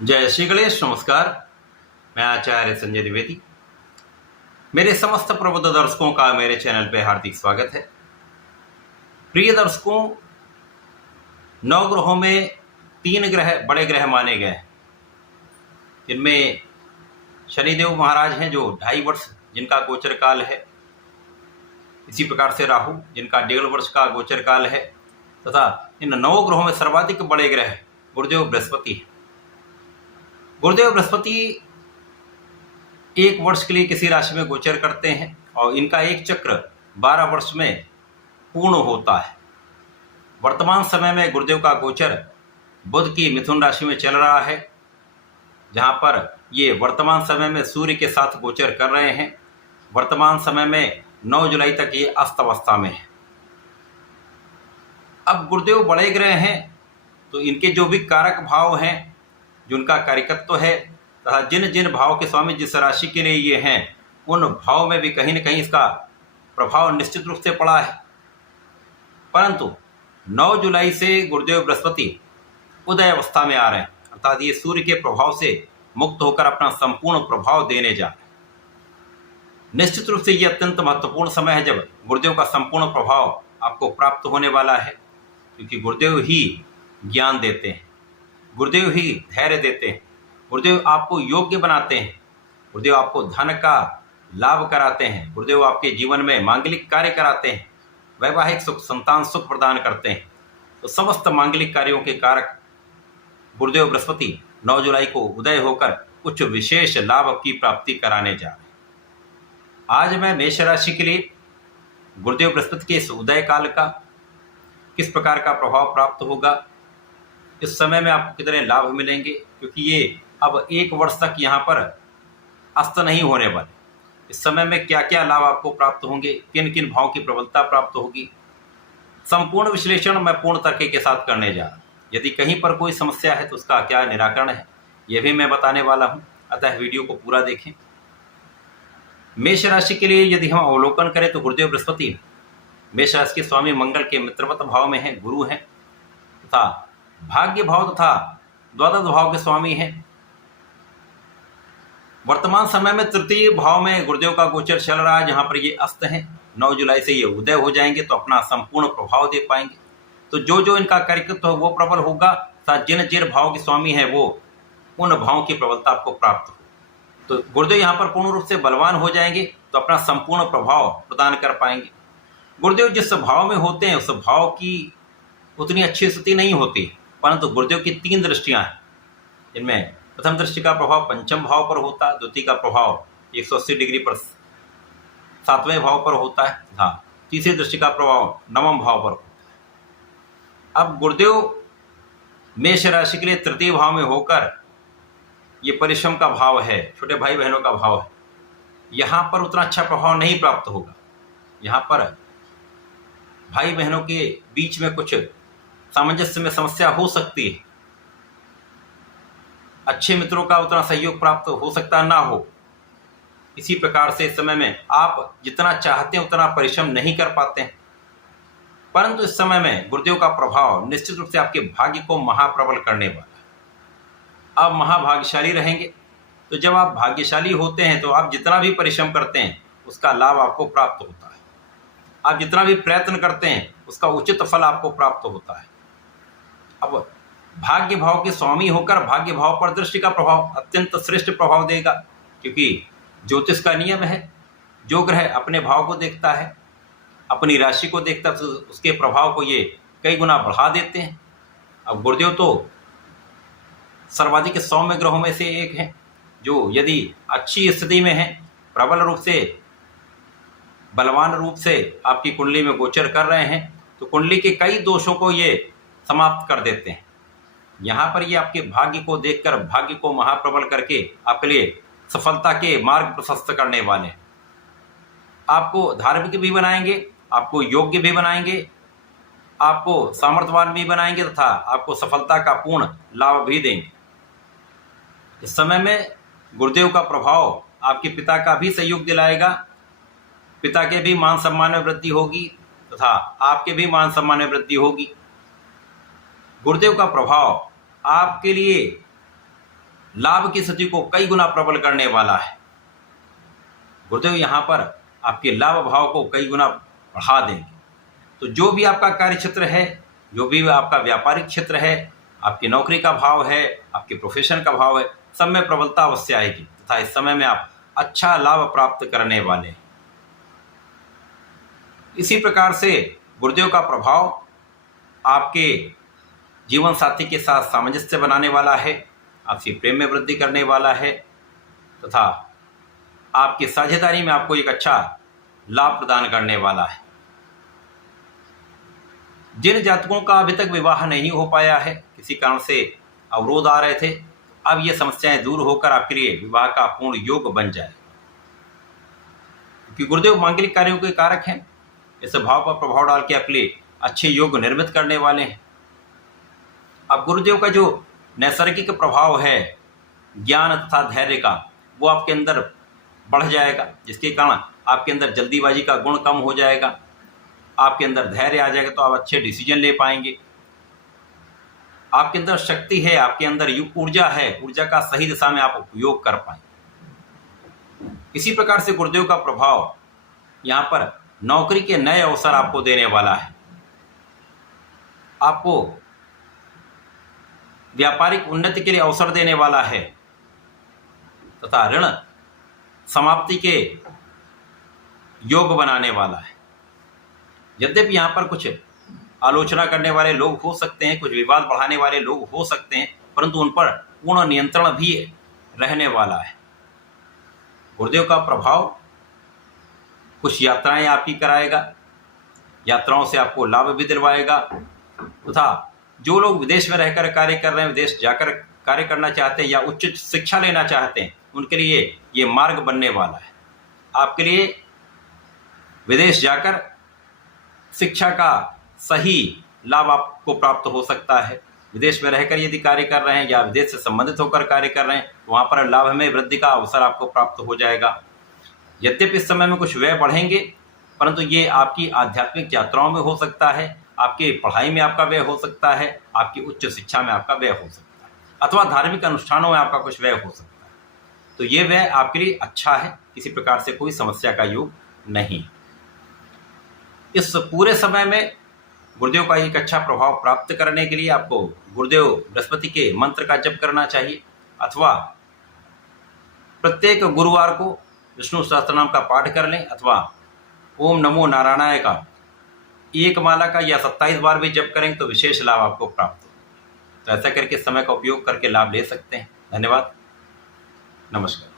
जय श्री गणेश। नमस्कार। मैं आचार्य संजय द्विवेदी। मेरे समस्त प्रबुद्ध दर्शकों का मेरे चैनल पे हार्दिक स्वागत है। प्रिय दर्शकों, नवग्रहों में 3 ग्रह बड़े ग्रह माने गए हैं, जिनमें शनिदेव महाराज हैं जो 2.5 वर्ष जिनका गोचर काल है। इसी प्रकार से राहु जिनका 1.5 वर्ष का गोचर काल है, तथा इन 9 ग्रहों में सर्वाधिक बड़े ग्रह गुरुदेव बृहस्पति है। गुरुदेव बृहस्पति 1 वर्ष के लिए किसी राशि में गोचर करते हैं और इनका एक चक्र 12 वर्ष में पूर्ण होता है। वर्तमान समय में गुरुदेव का गोचर बुध की मिथुन राशि में चल रहा है, जहां पर ये वर्तमान समय में सूर्य के साथ गोचर कर रहे हैं। वर्तमान समय में 9 जुलाई तक ये अस्त अवस्था में है। अब गुरुदेव बड़े ग्रह हैं तो इनके जो भी कारक भाव हैं, जिनका कारकत्व है, तथा जिन जिन भाव के स्वामी जिस राशि के लिए ये हैं, उन भाव में भी कहीं न कहीं इसका प्रभाव निश्चित रूप से पड़ा है। परंतु 9 जुलाई से गुरुदेव बृहस्पति उदय अवस्था में आ रहे हैं, अर्थात ये सूर्य के प्रभाव से मुक्त होकर अपना संपूर्ण प्रभाव देने जा रहे हैं। निश्चित रूप से ये अत्यंत महत्वपूर्ण समय है जब गुरुदेव का संपूर्ण प्रभाव आपको प्राप्त होने वाला है, क्योंकि गुरुदेव ही ज्ञान देते हैं, गुरुदेव ही धैर्य देते हैं, गुरुदेव आपको योग्य बनाते हैं, गुरुदेव आपको धन का लाभ कराते हैं, गुरुदेव आपके जीवन में मांगलिक कार्य कराते हैं, वैवाहिक सुख, संतान सुख प्रदान करते हैं। तो समस्त मांगलिक कार्यों के कारक गुरुदेव बृहस्पति 9 जुलाई को उदय होकर कुछ विशेष लाभ की प्राप्ति कराने जा रहे हैं। आज मैं मेष राशि के लिए गुरुदेव बृहस्पति के इस उदय काल का किस प्रकार का प्रभाव प्राप्त होगा, इस समय में आपको कितने लाभ मिलेंगे, क्योंकि ये अब 1 वर्ष तक यहाँ पर अस्त नहीं होने वाले। इस समय में क्या क्या लाभ आपको प्राप्त होंगे, किन किन भाव की प्रबलता प्राप्त होगी, संपूर्ण विश्लेषण मैं पूर्ण तर्क के साथ करने जा रहा हूँ। यदि कहीं पर कोई समस्या है तो उसका क्या निराकरण है, यह भी मैं बताने वाला हूँ, अतः वीडियो को पूरा देखें। मेष राशि के लिए यदि हम अवलोकन करें तो गुरुदेव बृहस्पति मेष राशि के स्वामी मंगल के मित्रवत भाव में हैं, गुरु हैं, तथा भाग्य भाव तथा द्वादश भाव के स्वामी हैं। वर्तमान समय में तृतीय भाव में गुरुदेव का गोचर चल रहा है, जहां पर ये अस्त हैं। 9 जुलाई से ये उदय हो जाएंगे तो अपना संपूर्ण प्रभाव दे पाएंगे। तो जो जो इनका कार्यकत्व है वो प्रबल होगा, तथा जिन जिन भाव के स्वामी है वो उन भावों की प्रबलता आपको प्राप्त हो। तो गुरुदेव यहाँ पर पूर्ण रूप से बलवान हो जाएंगे तो अपना संपूर्ण प्रभाव प्रदान कर पाएंगे। गुरुदेव जिस भाव में होते हैं उस भाव की उतनी अच्छी स्थिति नहीं होती, परंतु गुरुदेव की 3 दृष्टियां हैं। इनमें प्रथम दृष्टि का प्रभाव पंचम भाव पर होता है, द्वितीय का प्रभाव 180 डिग्री पर 7वें भाव पर होता है, तथा तीसरी दृष्टि का प्रभाव 9वें भाव पर होता है। अब गुरुदेव मेष राशि के लिए तृतीय भाव में होकर ये परिश्रम का भाव है, छोटे भाई बहनों का भाव है, यहाँ पर उतना अच्छा प्रभाव नहीं प्राप्त होगा। यहाँ पर भाई बहनों के बीच में कुछ सामंजस्य में समस्या हो सकती है, अच्छे मित्रों का उतना सहयोग प्राप्त हो सकता ना हो। इसी प्रकार से इस समय में आप जितना चाहते हैं उतना परिश्रम नहीं कर पाते हैं, परंतु इस समय में गुरुदेव का प्रभाव निश्चित रूप से आपके भाग्य को महाप्रबल करने वाला है। आप महाभाग्यशाली रहेंगे। तो जब आप भाग्यशाली होते हैं तो आप जितना भी परिश्रम करते हैं उसका लाभ आपको प्राप्त होता है। आप जितना भी प्रयत्न करते हैं उसका उचित फल आपको प्राप्त होता है। अब भाग्य भाव के स्वामी होकर भाग्य भाव पर दृष्टि का प्रभाव अत्यंत श्रेष्ठ प्रभाव देगा, क्योंकि ज्योतिष का नियम है, जो ग्रह अपने भाव को देखता है, अपनी राशि को देखता है, तो उसके प्रभाव को ये कई गुना बढ़ा देते हैं। अब गुरुदेव तो सर्वाधिक सौम्य ग्रहों में से एक हैं, जो यदि अच्छी स्थिति में है, प्रबल रूप से बलवान रूप से आपकी कुंडली में गोचर कर रहे हैं, तो कुंडली के कई दोषों को ये समाप्त कर देते हैं। यहाँ पर ये आपके भाग्य को देखकर भाग्य को महाप्रबल करके आपके लिए सफलता के मार्ग प्रशस्त करने वाले हैं। आपको धार्मिक भी बनाएंगे, आपको योग्य भी बनाएंगे, आपको सामर्थ्यवान भी बनाएंगे, तथा आपको सफलता का पूर्ण लाभ भी देंगे। इस समय में गुरुदेव का प्रभाव आपके पिता का भी सहयोग दिलाएगा, पिता के भी मान सम्मान में वृद्धि होगी तथा आपके भी मान सम्मान में वृद्धि होगी। गुरुदेव का प्रभाव आपके लिए लाभ की स्थिति को कई गुना प्रबल करने वाला है। गुरुदेव यहाँ पर आपके लाभ भाव को कई गुना बढ़ा देंगे। तो जो भी आपका कार्य क्षेत्र है, जो भी आपका व्यापारिक क्षेत्र है, आपकी नौकरी का भाव है, आपके प्रोफेशन का भाव है, सब में प्रबलता अवश्य आएगी तथा इस समय में आप अच्छा लाभ प्राप्त करने वाले हैं। इसी प्रकार से गुरुदेव का प्रभाव आपके जीवन साथी के साथ सामंजस्य बनाने वाला है, आपसी प्रेम में वृद्धि करने वाला है तथा आपकी साझेदारी में आपको एक अच्छा लाभ प्रदान करने वाला है। जिन जातकों का अभी तक विवाह नहीं हो पाया है, किसी कारण से अवरोध आ रहे थे, अब ये समस्याएं दूर होकर आपके लिए विवाह का पूर्ण योग बन जाए, क्योंकि गुरुदेव मांगलिक कार्यों के कारक हैं। इस भाव पर प्रभाव डाल के आपके लिए अच्छे योग निर्मित करने वाले हैं। अब गुरुदेव का जो नैसर्गिक प्रभाव है ज्ञान तथा धैर्य का, वो आपके अंदर बढ़ जाएगा, जिसके कारण आपके अंदर जल्दीबाजी का गुण कम हो जाएगा, आपके अंदर धैर्य आ जाएगा तो आप अच्छे डिसीजन ले पाएंगे। आपके अंदर शक्ति है, आपके अंदर ऊर्जा है, ऊर्जा का सही दिशा में आप उपयोग कर पाएंगे। इसी प्रकार से गुरुदेव का प्रभाव यहाँ पर नौकरी के नए अवसर आपको देने वाला है। आपको व्यापारिक उन्नति के लिए अवसर देने वाला है तथा ऋण समाप्ति के योग बनाने वाला है। यद्यपि यहाँ पर कुछ आलोचना करने वाले लोग हो सकते हैं, कुछ विवाद बढ़ाने वाले लोग हो सकते हैं, परंतु उन पर पूर्ण नियंत्रण भी रहने वाला है। गुरुदेव का प्रभाव कुछ यात्राएं आपकी कराएगा, यात्राओं से आपको लाभ भी दिलवाएगा तथा जो लोग विदेश में रहकर कार्य कर रहे हैं, विदेश जाकर कार्य करना चाहते हैं या उच्च शिक्षा लेना चाहते हैं, उनके लिए ये मार्ग बनने वाला है। आपके लिए विदेश जाकर शिक्षा का सही लाभ आपको प्राप्त हो सकता है। विदेश में रहकर यदि कार्य कर रहे हैं या विदेश से संबंधित होकर कार्य कर रहे हैं, वहाँ पर लाभ में वृद्धि का अवसर आपको प्राप्त हो जाएगा। यद्यपि इस समय में कुछ व्यय बढ़ेंगे, परंतु ये आपकी आध्यात्मिक यात्राओं में हो सकता है, आपकी पढ़ाई में आपका व्यय हो सकता है, आपकी उच्च शिक्षा में आपका व्यय हो सकता है, अथवा धार्मिक अनुष्ठानों में आपका कुछ व्यय हो सकता है। तो ये व्यय आपके लिए अच्छा है, किसी प्रकार से कोई समस्या का योग नहीं। इस पूरे समय में गुरुदेव का एक अच्छा प्रभाव प्राप्त करने के लिए आपको गुरुदेव बृहस्पति के मंत्र का जप करना चाहिए, अथवा प्रत्येक गुरुवार को विष्णु सहस्त्रनाम का पाठ कर लें, अथवा ओम नमो नारायणाय का एक माला का या 27 बार भी जप करेंगे तो विशेष लाभ आपको प्राप्त हो। तो ऐसा करके समय का उपयोग करके लाभ ले सकते हैं। धन्यवाद, नमस्कार।